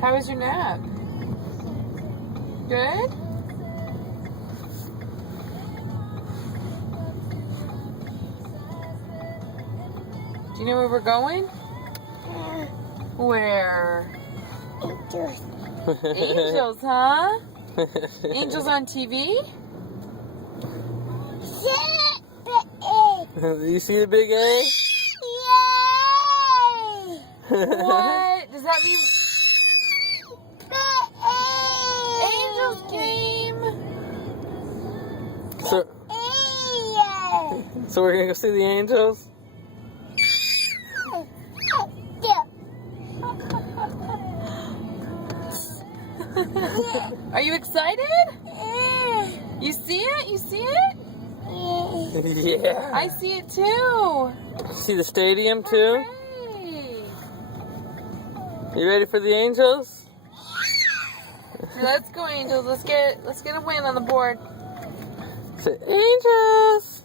How was your nap? Good? Do you know where we're going? Where? Angels. Angels, huh? Angels on TV? You see the big A? Yay! What? Does that mean Angels game? So we're gonna go see the Angels? Are you excited? You see it? You see it? Yeah. I see it too. See the stadium too? Hooray. You ready for the Angels? Let's go, Angels. Let's get a win on the board. Say Angels!